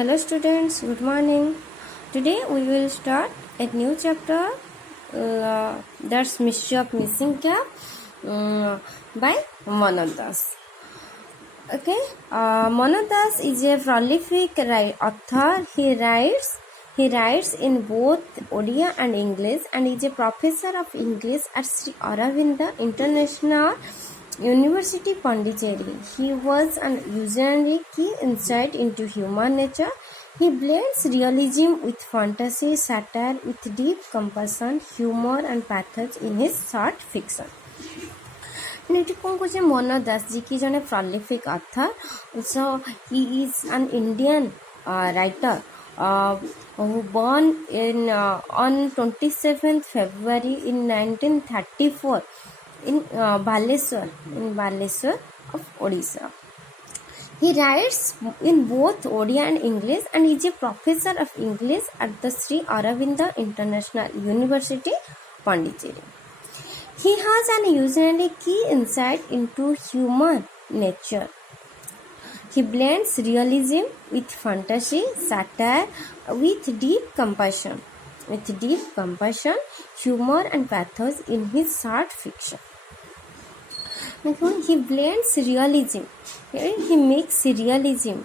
Hello students, good morning. Today we will start a new chapter that's Mystery of Missing Cap by Manoj Das. Okay, Manoj Das is a prolific author. He writes in both Odia and English and is a professor of English at Sri Aurobindo International University Pondicherry. He was an visionary key insight into human nature. He blends realism with fantasy, satire with deep compassion, humor and pathos in his short fiction. Eighty कौन कहे मनोज दास जी की जने prolific author. So he is an Indian writer who born in on 27th February in 1934 in Baleswar of Odisha. He writes in both Odia and English and is a professor of English at the Sri Aurobindo International University, Pondicherry. He has an usually key insight into human nature. He blends realism with fantasy, satire with deep compassion, humor and pathos in his short fiction. He blends realism. He makes realism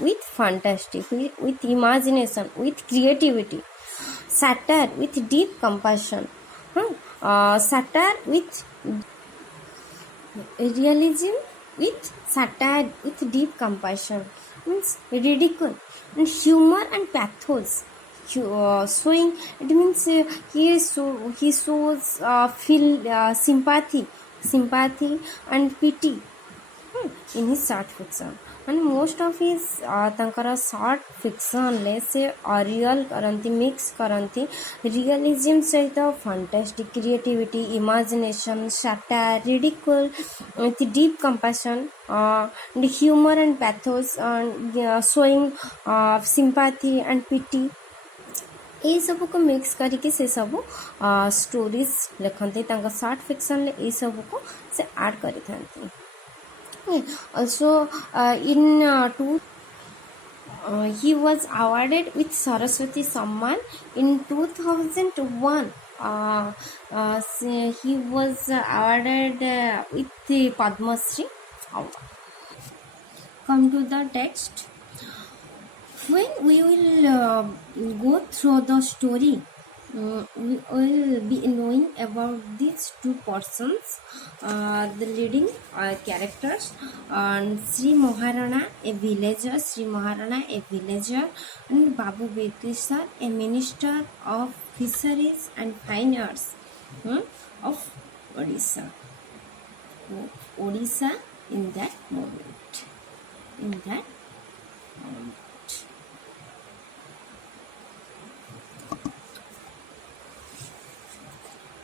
with fantasy, with imagination, with creativity. Satire with deep compassion. Satire with realism with satire with deep compassion means ridicule and humor and pathos. Showing it means he shows feel sympathy and pity in his short fiction. And most of his tankara short fiction ले से real करंती mix करंती realism सहित fantastic creativity imagination satire ridicule with deep compassion and humor and pathos showing sympathy and pity ये सब को mix करके से सब stories लिखते शॉर्ट फिक्शन ले ये सब को से ऐड करी थांती. Also in he was awarded with Saraswati Samman in 2001. He was awarded with the Padma Shri award. Come to the text. When we will go through the story, we will be knowing about these two persons, the leading characters, Sri Maharana, a villager, and Babu Bekisar, a minister of fisheries and fine arts of Odisha. In that moment.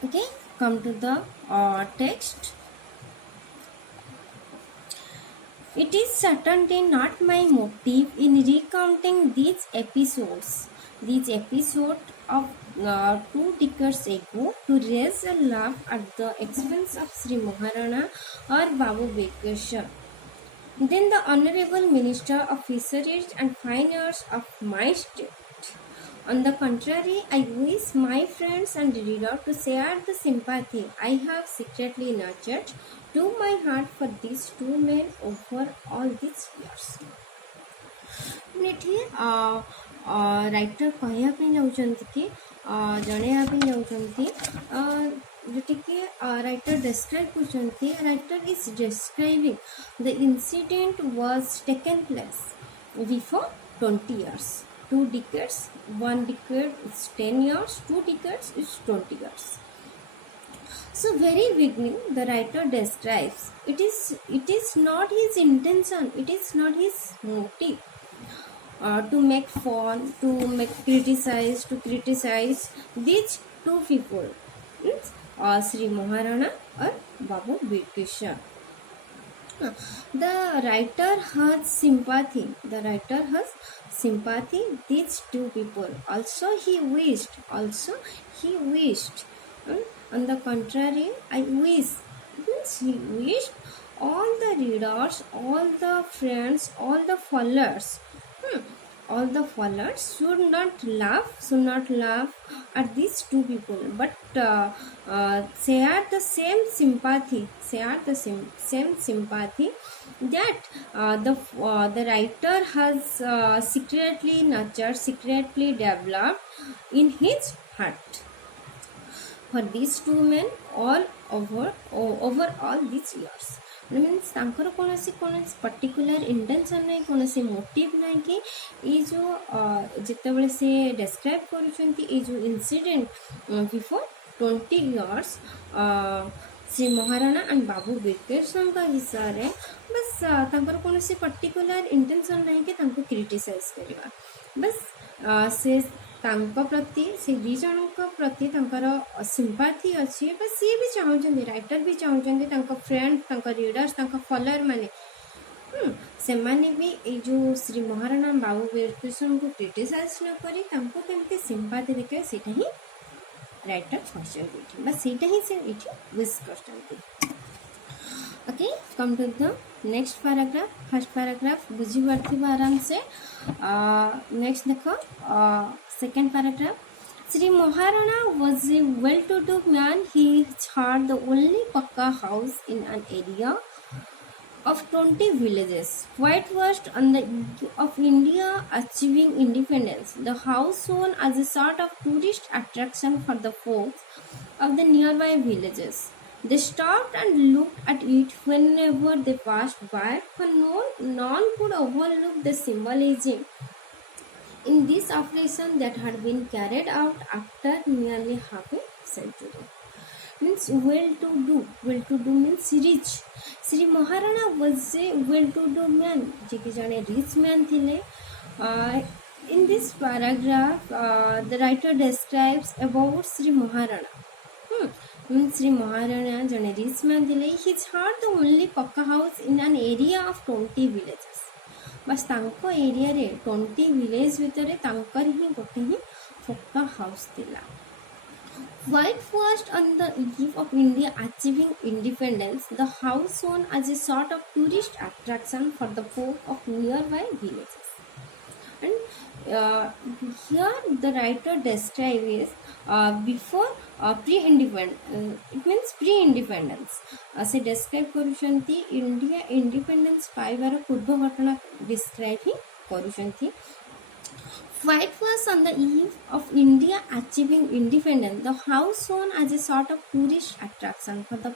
Okay, come to the text. It is certainly not my motive in recounting these episodes of 2 decades ago to raise a laugh at the expense of Sri Maharana or Babu Bekisar. Then the Honorable Minister of Fisheries and Fine Arts of my state. On the contrary, I wish my friends and readers to share the sympathy I have secretly nurtured to my heart for these two men over all these years. Writer कहवाई जाऊँच कि जनवाई जाऊँच जोटिके writer describe कर writer is describing the incident was taken place before 20 years. 2 decades, 1 decade is 10 years, 2 decades is 20 years. So very beginning the writer describes it is not his intention, it is not his motive to make fun, to criticize these two people, Sri Maharana or Babu Bekisar. The writer has sympathy. These two people. Also he wished. On the contrary, I wish. He wished all the readers, all the friends, all the followers all the followers should not laugh at these two people, but share the same sympathy that the writer has secretly nurtured, secretly developed in his heart for these two men all over all these years. Means तांकर कौनसी कौनसी particular intention नहीं, कौनसी motive नहीं कि ये जो जितेबले से डिस्क्राइब करुछंती ये जो incident before 20 years Shri Maharana and Babu Birkeshan का विषय रे बस तांकर कौनसी पर्टिकुलर इंटेंशन नहीं कि तांको क्रिटिसाइज करबा, बस से तांको प्रति से दी जनक प्रति तांकर सिंपाथी अच्छी, बस सी भी चाहते, राइटर भी चाहते तांको फ्रेंड, तांको रीडर्स, तांको फॉलोअर माने से माने भी ये जो श्री महाराणा बाबू बिरकेशन को क्रिटिसाइज न करी तांको केमती सिंपाथी देखे सेटा ही राइटर करछन, बस सेटा ही से एठी विश करछन। Okay, come to the next paragraph. First paragraph बुझी पारथिबा आराम से। नेक्स्ट देखो second paragraph. Sri Maharana was a well-to-do man. He had the only pakka house in an area of 20 villages, whitewashed on the eve of India achieving independence. The house shone as a sort of tourist attraction for the folks of the nearby villages. They stopped and looked at it whenever they passed by, for none could overlook the symbolism in this operation that had been carried out after nearly half a century. Means well-to-do means rich. Sri Maharana was a well-to-do man, जे कि जाने rich man थिले. In this paragraph, the writer describes about Sri Maharana. Means Sri Maharana जाने rich man थिले. He had the only pakka house in an area of 20 villages. बस तांको area रे 20 village भितर तांकर ही गोटे ही पक्का हाउस थिला। Whitewashed on the eve of India achieving independence, the house shone as a sort of tourist attraction for the folk of nearby villages. And here the writer describes before pre-independence, it means pre-independence. से describe करुछंती India independence पाइबार पूर्व घटना describe he करुछंती। White was on the eve of India achieving independence. The house shone as a sort of tourist attraction for the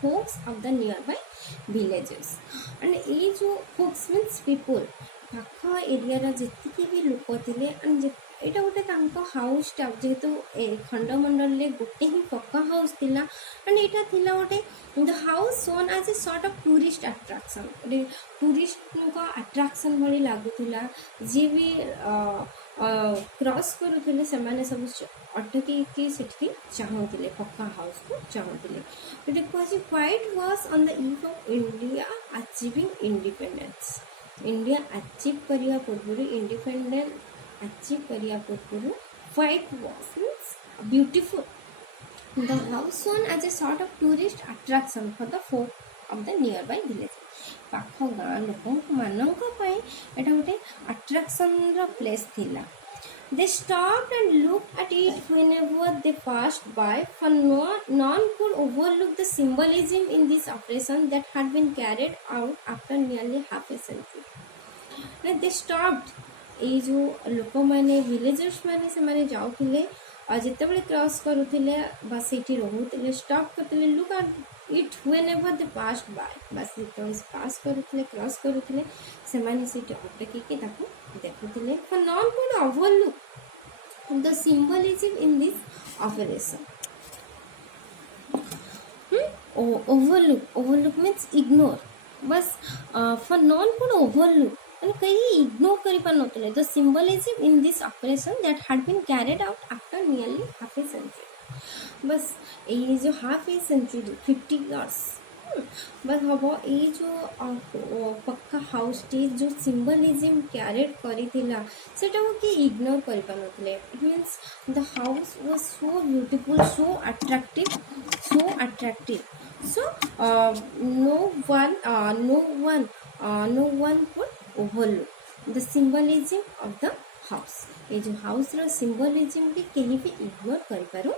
folks of the nearby villages. And ये जो folks means people, पाख area जितकी भी लोक थे and एटा गोटे house टा जेहेतु खंडमंडल ले गोटे ही पक्का हाउस थिला एंड एटा थिला गोटे the house shown as a sort of tourist attraction, गोटे टूरिस्ट को अट्रैक्शन भली लागुथिला। जे भी क्रॉस करूथिले सेमाने सब अटकी के सेठी चाहुथिले पक्का हाउस को चाहुथिले। एटा कहछि white was on the eve of India achieving independence. India achieve करिया पूर्व इंडिपेंडेंट अचीव करिया पूर्व white was means beautiful. The house shown as a sort of tourist attraction for the folk of the nearby village. पाख गाँ लोक मानक एटा गोटे अट्रैक्शन रो प्लेस थिला। They stopped and looked at it whenever they passed by, for none could overlook the symbolism in this operation that had been carried out after nearly half a century. And they stopped. ये जो लोक मैंने villagers मैंने से मैंने जाऊले और जितेबले cross करूले बस ये रोते स्टॉप करते look at it whenever they passed by, बस जिते पास करूले क्रॉस करूले से मैंने से अटकी देखुले, for none could overlook the symbolism in this operation. Overlook means ignore, बस फॉर नॉन कुड ओवरलुक कहीं इग्नोर करी पार नतले the symbolism in this operation that had been carried out after nearly half a century. बस ये जो half a century 50 years बस हम ये जो पक्का हाउस टी जो सिंबलिज्म कैरिड करिथिला सेटा को कि इग्नोर करि पार नतले। It means the house was so beautiful, so attractive, so no one could overlook, the symbolism of the house ये जो हाउस रो सिंबलिज्म के कहीं भी इग्नोर कर पारु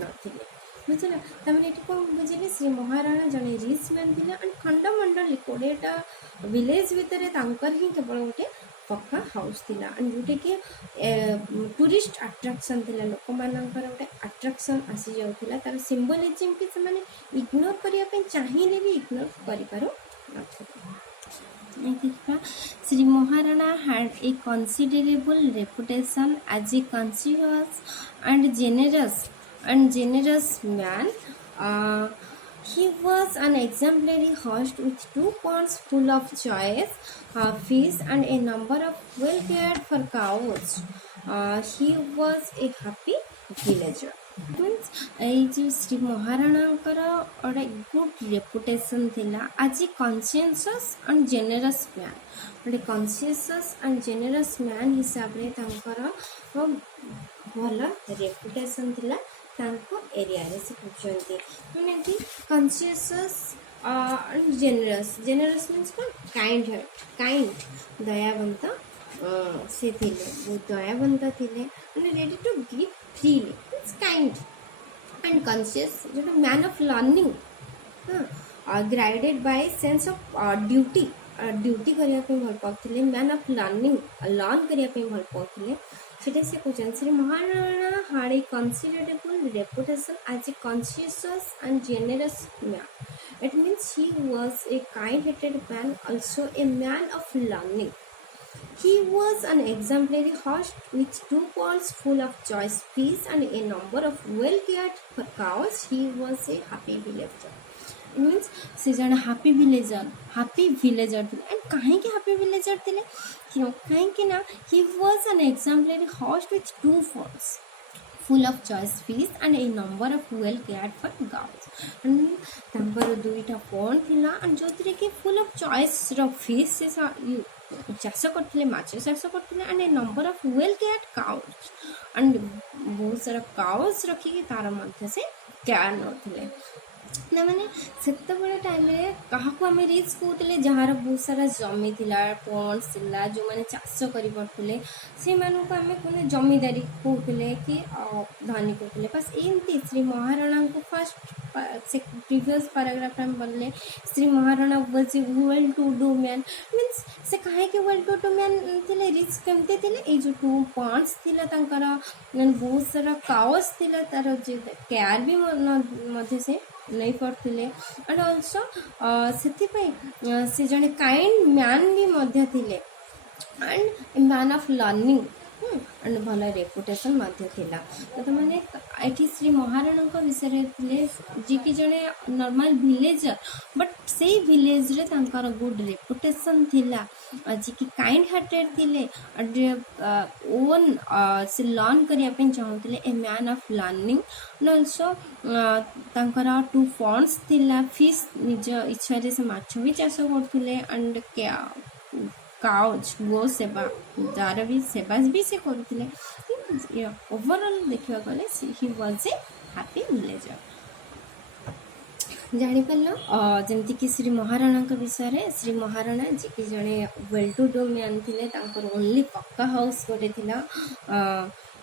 नथिले बुझला तमने एटी को बुझिले श्री महाराणा जने रिच मैन थिला एंड खंडमंडल 20टा विलेज भितरे तांकर ही केवल गोटे पक्का हाउस थिला एंड जोटे कि टूरिस्ट अट्रैक्शन थिला लोक मानकर गोटे अट्रैक्शन आसी जाउथिला तार सिंबलिज्म के से माने इग्नोर करिया पे चाहिले भी इग्नोर करि पारो नथिला Shri Maharana had a considerable reputation as a conscientious and generous man. He was an exemplary host with 2 ponds full of choice fish and a number of well cared for cows. He was a happy villager. Means এই যে শ্রী মহারাଣାଙ୍କର ଗୋଟେ good reputation ଥିଲା ଆଜ ଏ କନସିୟସସ୍ and ଜେନେରସ୍ man ଗୋଟେ କନସିୟସସ୍ and ଜେନେରସ୍ man ହିସାବରେ ତାଙ୍କର ଭଲ reputation ଥିଲା ତାଙ୍କ ଏରିଆରେ ସେ କହୁଛନ୍ତି ମାନେ କି କନସିୟସସ୍ ଆଣ୍ଡ ଜେନେରସ୍ ମିନ୍ସ କ'ଣ କାଇଣ୍ଡ ଦୟାବନ୍ତ ସେ ଥିଲେ ବହୁତ ଦୟାବନ୍ତ ଥିଲେ ମାନେ ready to give freely it's kind and conscious जो man of learning guided by sense of duty करिया पे भल पाउथिले man of learning learn करिया पे भल पाउथिले सेटे से question Shri Maharana had a considerable reputation as a conscientious and generous man it means he was a kind-hearted man also a man of learning. He was an exemplary host with 2 ponds full of choice fish and a number of well-cared for cows. He was a happy villager. It means से जन happy villager थे and कहीं के happy villager थे क्यों कहीं के ना he was an exemplary host with 2 ponds full of choice fish and a number of well cared for cows and तांकर 2टा pond थिला and जोतरे के full of choice row fish से चाष करथिले माछ चाष करथिले and a number of well cared cows and बहुत सारा काउज रखिके तार मध्य से केयर नथिले ना माने सेते बळे टाइम रे काहाको हमें रिच कहउतले जहार बहुत सारा जमी थिला पॉन्ड्स थिला जो माने चाष करि पड़थले से मानु को हमें कोने जमीदारी कहउतले कि धनी कहउतले बस एमती श्री महाराणा को फर्स्ट प्रीवियस पैराग्राफ में बोलले Shri Maharana was a well to do man means से काहे के वेल टू डू मैन थिले रिच केमते थिले ए जो 2 पॉन्ड्स थिला तांकर बहुत सारा काउस थिला तार जे केयर भी मध्य से नहीं पड़थिले एंड आल्सो से जने काइंड मैन भी मध्य थिले and A man of learning and भल रेपुटेशन मध्य थिला तो माने एठी श्री महाराणा विषय थिले जी कि जने नॉर्मल विलेजर बट से विलेज रे तांकर गुड रेपुटेशन थिला जी कि काइंड हार्टेड थिले एंड ओन से लर्न करिया पे चाहूतले a man of learning and also तांकर 2 पॉन्ड्स थिला फिश निज इच्छा रे से माछ भी चाष करथिले एंड काउज गो सेवा जार भी सेवा भी से करथिले ओवरऑल देखिबा गले he was a happy villager जानी पाल जमती कि श्री महाराणा का विषय रे श्री महाराणा जी की जने वेल टू डू मैन थिले तांकर ओनली पक्का हाउस गोटे थिला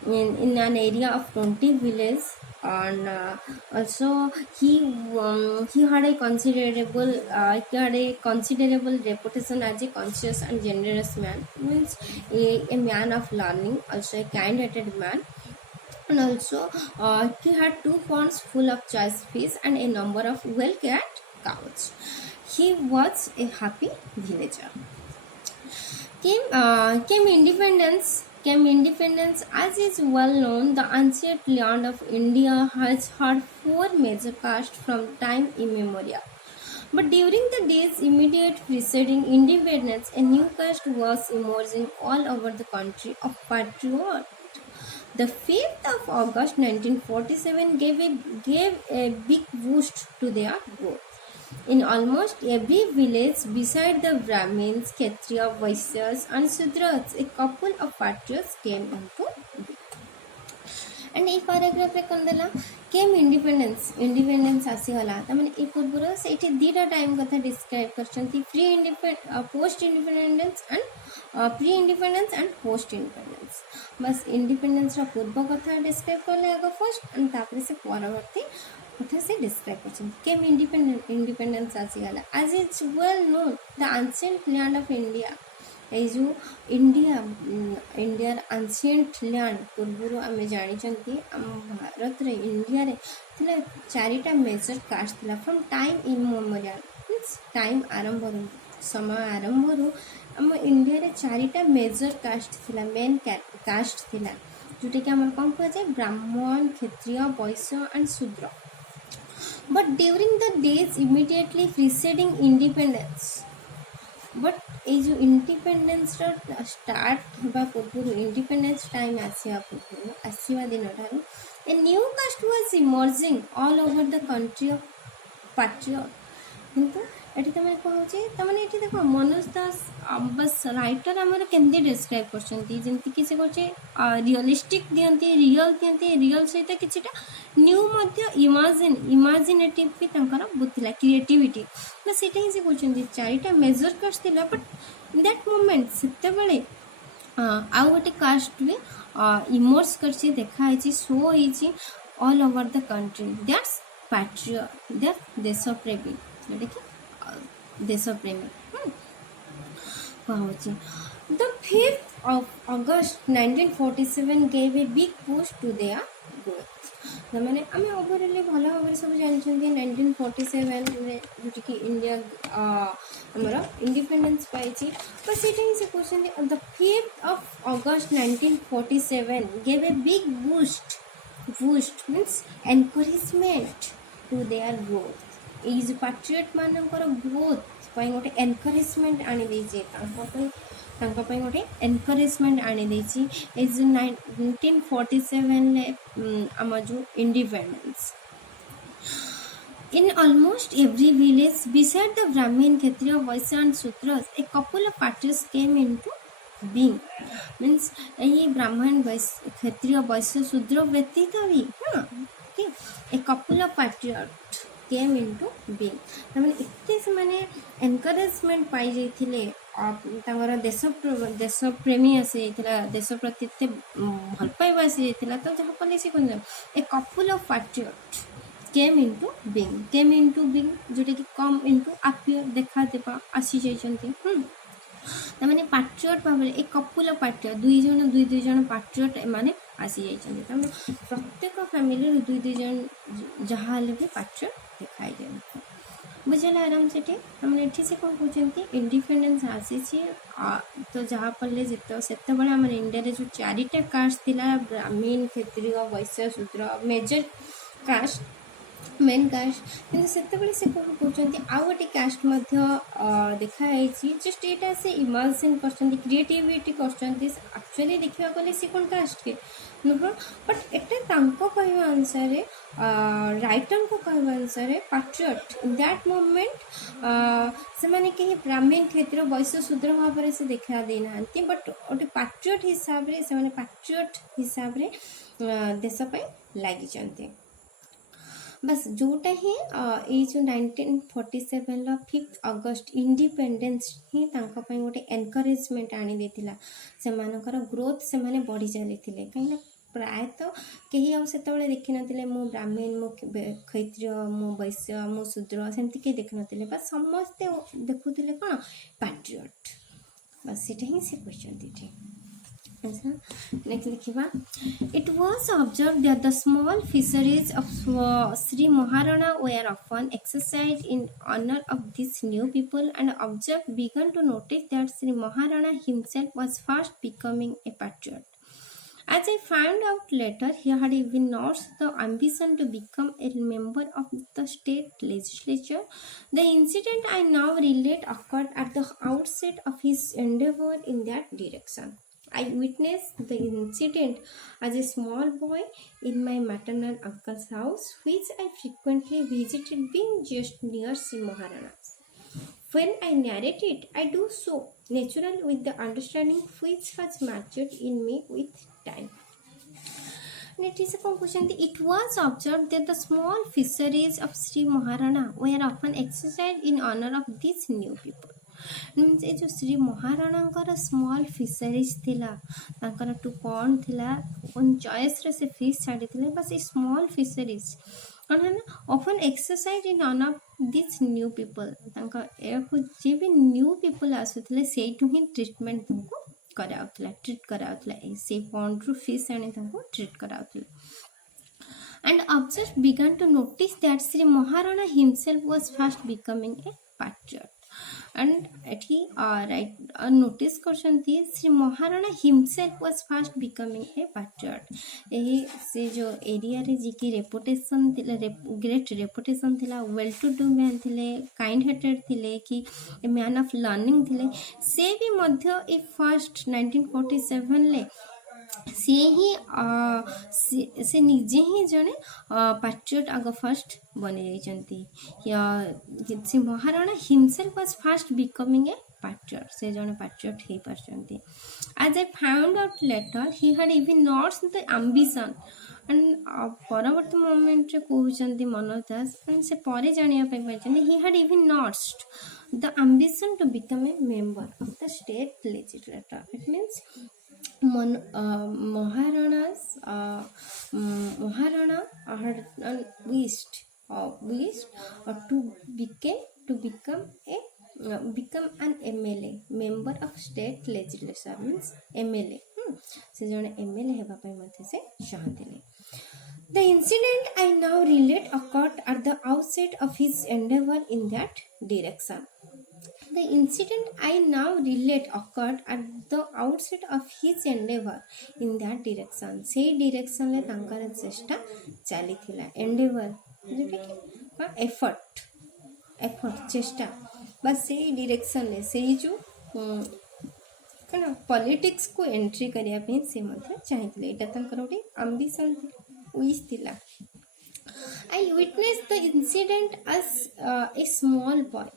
in an area of 20 villages and also he had a considerable reputation as a conscious and generous man means a man of learning also a kind-hearted man and also he had 2 ponds full of choice fish and a number of well cared cows. He was a happy villager. Came independence. As is well known, the ancient land of India has had 4 major castes from time immemorial. But during the days immediate preceding independence, a new caste was emerging all over the country of patriot. The 5th of August 1947 gave a big boost to their growth. In almost every village, beside the Brahmins, Kshatriya, Vaishyas, and Sudras, a couple of patriots came into being. And ये paragraph रे कौन देला केम independence आसीगला तमाने ए पूर्वर से दीटा time कथा describe करछंती post independence and pre independence and post independence बस इंडिपेंडेंस रा पूर्व कथा डिस्क्राइब करले आगे फर्स्ट एंड तापर से परवर्ती कथा से डिस्क्राइब करछंती केम इंडिपेंडेंस आसीगला as it's well known the ancient land of India ये जो इंडियार एंशिएंट लैंड पूर्व आम जानी आम भारत रे इंडिया रे थिला चारिटा मेजर कास्ट थिला फ्रॉम टाइम इमोरियल मींस टाइम आरंभ समय आरंभ आम इंडिया रे चारिटा मेजर कास्ट थिला मेन कास्ट थिला जोटा कि आम कौन कह जाए ब्राह्मण क्षत्रिय वैश्य एंड शूद्र but during the days immediately preceding independence but ये जो इंडिपेंडेंस स्टार्ट होगा पूर्व इंडिपेंडेंस टाइम आसवा पूर्व आसवा दिन ठार a new caste was emerging all over the country of patriot किंतु एटी तमने कहूचे तमने एटी देखो मनोज दास बस राइटर हमर केंदी डिस्क्राइब करछंती जेंति कि से कहचे रियलिस्टिक दियंती रियल सहित किछटा न्यू मध्य इमेजिनेटिव भी तंकर बुथिला क्रिएटिविटी ना सेटा ही से कहछंती चारिटा मेजर कास्ट थिला बट इन दैट मोमेंट सेते बेले आउ गोटे कास्ट भी इमर्ज करछि देखा आइछि शो होइछि all over the country that's patriot that देशप्रेमी देखिए देशप्रेमी कहुची the 5th of August 1947 gave a big push to their growth मैंने आम ओवरअली भल भाव सब जानते 1947 जोटी कि इंडिया आमर इंडिपेंडेंस पाई तो सीटा ही से कहते the 5th of August 1947 gave a big boost means encouragement to their growth ये जो पैट्रियट मानकर ग्रोथ गोटे एनकरेजमेंट आनी गोटे एनकरेजमेंट आनी ए जो 1947 आम जो independence in almost every village beside the Brahmin Kshatriya Vaishya and Shudra a couple of parties came into being means ये ब्राह्मण क्षत्रिय वैश्य शूद्र व्यतीत भी हाँ a couple of patriot came into being तमाने इत्ते से माने एनकरेजमेंट पाई जाइथिले तांगर देश प्रेमी आसी जाइथिला देश प्रति इत्ते भल पाइबा आसी जाइथिला तो जहा पले से कोन a couple of patriot came into being जोटे कि कम इनटू अपियर देखा देबा आसी जाइछंती तमाने पाट्रियट भाबरे ए कपल ऑफ पाट्रियट दुई जन पाट्रियट माने आसी जाइछंती तमाने प्रत्येक फैमिली दुई जन जहा ले भी पाट्रियट दिखाई जाए बुझेला आराम से हमने एठी से कौन कहते इंडिपेंडेंस आसी तो जहाँ पड़े से आम इंडिया रे जो चारिटा कास्ट थिला ब्राह्मण क्षत्रिय वैश्य शूद्र मेजर कास्ट मेन कास्ट कि से कौन कहते आउ गोटे कास्ट देखाई जस्ट यहाँ से इमेजिन कर क्रिएटिविटी करचुअली देखा गले सी कौन कास्ट के नुह बट एटा कहवा अनुसार राइटर को कहवा अनुसार पैट्रियट इन दैट मोमेंट से माने कहीं ब्राह्मण क्षेत्र वैश्य शूद्र भाव से देखा देना बट गोटे पैट्रियट हिसाब से पैट्रियट हिसाब से देश लगी बस जोटा ही ये जो 1947 5th अगस्ट इंडिपेंडेंस ही गोटे एनकरेजमेंट आनी देथिला से मानकर ग्रोथ से माने बढ़ी चली कहीं प्रायतः कहीं आउ से देखी नथिले मो ब्राह्मण मो क्षत्रिय मो वैश्य मो शूद्र सेमती कहीं देखी नथिले बस समस्ते देखुथिले कोन पैट्रियट बस सेटा ही से क्वेश्चन नेक्स्ट लिखिबा it was observed that the small fisheries of Shri Maharana were often exercised in honor of these new people and observed began to notice that Sri Maharana himself was fast becoming a patriot. As I found out later, he had even notched the ambition to become a member of the state legislature. The incident I now relate occurred at the outset of his endeavor in that direction. I witnessed the incident as a small boy in my maternal uncle's house, which I frequently visited being just near Sri Maharana's. When I narrate it, I do so naturally with the understanding which has matured in me with time. It is a conclusion. It was observed that the small fisheries of Sri Maharana were often exercised in honor of these new people. Means ये जो Shri महाराणांकर small fisheries थिला तांकर to कौन थिला own choice रे से fish छाड़ी थिले बस ये स्मॉल फिशरीज कौन है ना often exercise in on off this new people तांका एको जे भी न्यू पीपल आसुथिले सेठु ही ट्रीटमेंट तुमको कराउथला ट्रीट कराउथला से पॉन्ड रु फिश आनी तुमको treat कराउथला and observers began to notice that Sri Maharana himself was fast becoming a patriot. And he notice करछंती Shri Maharana himself was fast becoming a patriot. यही से जो एरिया रे जी की रेपुटेशन थिला ग्रेट रेपुटेशन थिला वेल टू डू मैन थिले kind hearted थिले कि ए मैन ऑफ लर्निंग थिले से भी मध्य ए फर्स्ट 1947 ले सी ही से निजे ही जने पैट्रियट आग फर्स्ट बनी जाइछंती Shri Maharana himself was first becoming a patriot से जने पैट्रियट हे परछंती as I found out later he had even lost the ambition and परवर्ती मोमेंट रे कहउछंती मनोज दास and से परे जानिया पे परछंती he had even lost the ambition to become a member of the state legislature. It means Maharana had wished to become an MLA, member of state legislature, means MLA. से जने MLA हेबा पई मथे से चाहतिले. The incident I now relate occurred at the outset of his endeavor in that direction. The incident I now relate occurred at the outset of his endeavor in that direction. से direction ले तांकर चेष्टा चली थिला. Endeavor जोटा कि effort चेष्टा बस से direction ले से जो कना politics को entry करिया पे से मतलब चाहिए एटा तांकर गोटे ambition wish थिला. I witnessed the incident as a small boy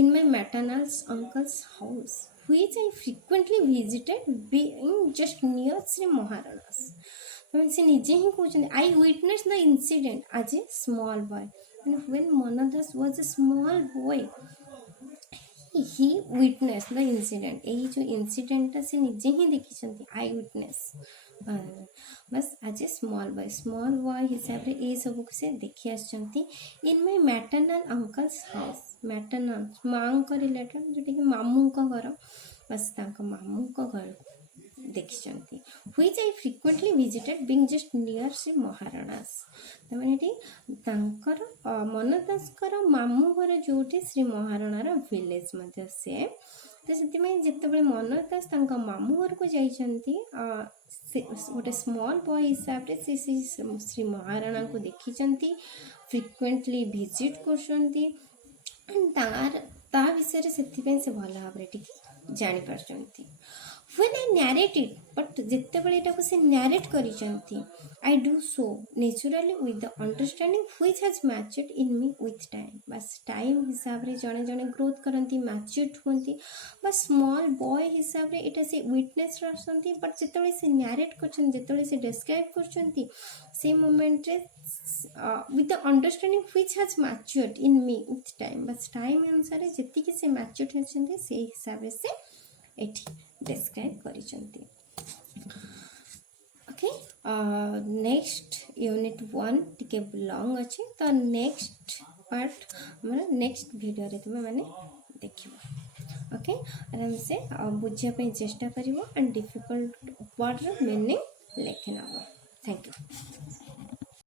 in my maternal uncle's house, which I frequently visited, being just near Sri Maharana's. से निजे ही कहते I witnessed the incident as a small boy. And when Manadas was a small boy, he witnessed the incident. यही जो incident से निजे ही देखी चंती I witness. बस आज स्मॉल बॉय हिसाब रे ए सब से देखि आछंती in my maternal uncle's house. Maternal मां को रिलेटेड जोटी कि मामू को घर बस तांका मामू को घर देखिचंती which I frequently visited being just near Shri Maharana's. तमाने टी तांकर मनदासकर मामू घर जोटी श्री महाराणार विलेज मध्ये से तो से जिते मनदास मामू घर को जाइछंती गोटे स्मॉल बॉय हिसाब से श्री महाराणा को देखी फ्रिक्वेंटली विजिट करछंती ता विषय से भल भाव जानी पारछंती. When I narrated, but जितेबले एटा को से narrate करिसंती, I do so naturally with the understanding which has matured in me with time. बस टाइम हिसाब रे जने जने ग्रोथ करंती मैच्योर्ड होंती बस स्मॉल बॉय हिसाब रे एटा से विटनेस रसंती बट जितेबले से narrate करछन जितेबले से डिस्क्राइब करछंती से मोमेंट रे with the understanding which has matured in me with time. बस टाइम अनुसार जति कि से मैच्योर्ड होछंती से हिसाब से एठी describe करिसंती. ओके नेक्स्ट यूनिट 1 टिके लॉन्ग अछि तो नेक्स्ट पार्ट हमरा नेक्स्ट वीडियो रे तुमे माने देखिबो. ओके आराम से बुझिया पे चेष्टा करिवो एंड डिफिकल्ट वर्ड मीनिंग लेखिना. Thank you.